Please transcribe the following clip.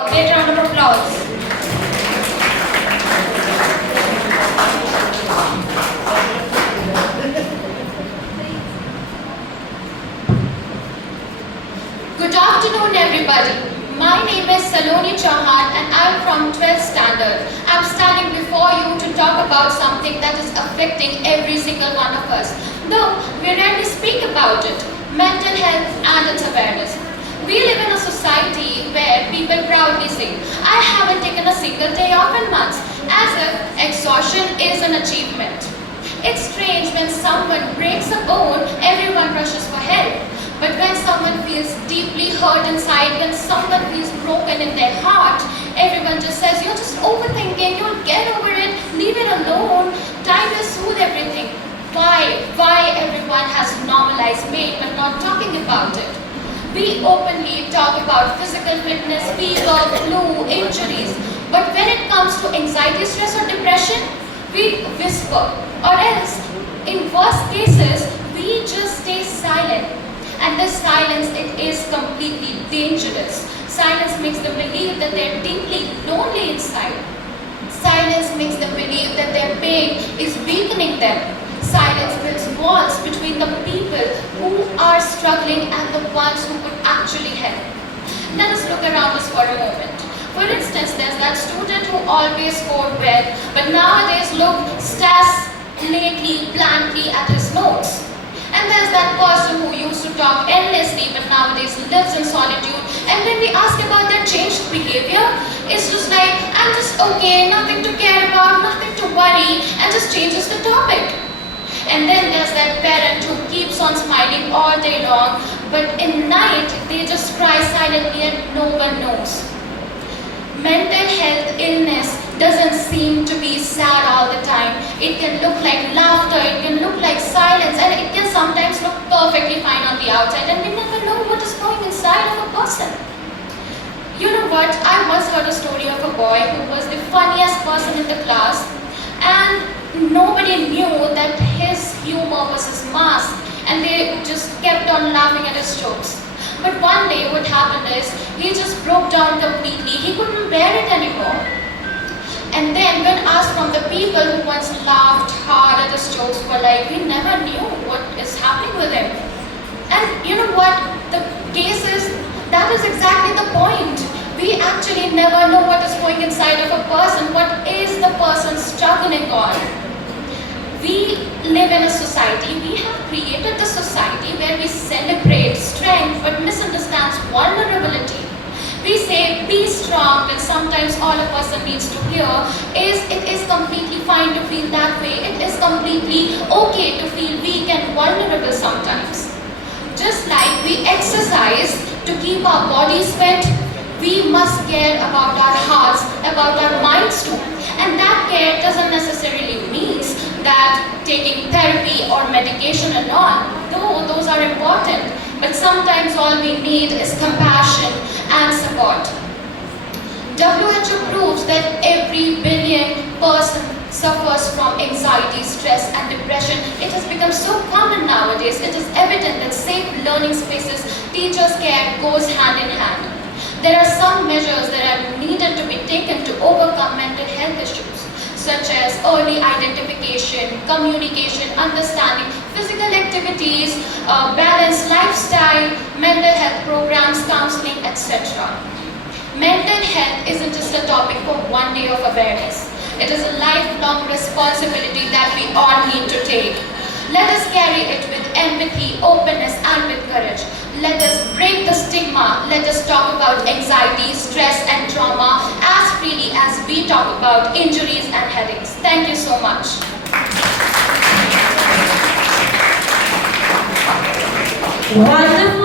A great round of applause. Good afternoon, everybody. My name is Saloni Chauhan and I'm from 12th standard. I'm standing before you to talk about something that is affecting every single one of us. Though we rarely speak about it, mental health and its awareness. We live in a society where people proudly say, I haven't taken a single day off in months, as if exhaustion is an achievement. It's strange when someone breaks a bone, everyone rushes for help. But when someone feels deeply hurt inside, when someone feels broken in their heart, everyone just says, you're just overthinking, you'll get over it, leave it alone, time will soothe everything. Why everyone has normalized pain but not talking about it? We openly talk about physical fitness, fever, flu, injuries, but when it comes to anxiety, stress or depression, we whisper, or else, in worst cases, we just stay silent. And this silence, it is completely dangerous. Silence makes them believe that they're deeply lonely inside. Silence makes them believe that their pain is weakening them. Silence builds walls between the people who are struggling and the ones who could actually help. Let us look around us for a moment. For instance, there's that student who always scored well, but nowadays stares lately blankly at his notes. And there's that person who used to talk endlessly but nowadays lives in solitude. And when we ask about their changed behavior, it's just like, I'm just okay, nothing to care about, nothing to worry, and just changes the topic. And then there's that parent who keeps on smiling all day long, but in night they just cry silently and no one knows. Mental health illness doesn't seem to be sad all the time. It can look like laughter, it can look like silence, and it can sometimes look perfectly fine on the outside, and we never know what is going inside of a person. You know what? I once heard a story of a boy who was the funniest person in the class, and nobody knew that his humor was his mask, and they just kept on laughing at his jokes. But one day what happened is, he just broke down completely. He couldn't bear it anymore. And then when asked from the people who once laughed hard at his jokes, were like, we never knew what is happening with him. And you know what? The case is, that is exactly the point. We actually never know what is going inside of a person, what is the person struggling on. We live in a society, we have created the society where we celebrate strength but misunderstands vulnerability. We say be strong, but sometimes all a person needs to hear is it is completely fine to feel that way. It is completely okay to feel weak and vulnerable sometimes. Just like we exercise to keep our bodies fit, we must care about our hearts, about our minds too. And that care doesn't necessarily mean that taking therapy or medication alone, though those are important, but sometimes all we need is compassion and support. WHO proves that every billion person suffers from anxiety, stress and depression. It has become so common nowadays. It is evident that safe learning spaces, teachers' care goes hand in hand. There are some measures that are needed to be taken to overcome mental health issues, such as early identification, communication, understanding, physical activities, balanced lifestyle, mental health programs, counseling, etc. Mental health isn't just a topic for one day of awareness. It is a lifelong responsibility that we all need to take. Let us carry it with empathy, openness and with courage. Let us break the stigma. Let us talk about anxiety, stress and trauma as freely as we talk about injuries and headaches. Thank you so much. Wonderful.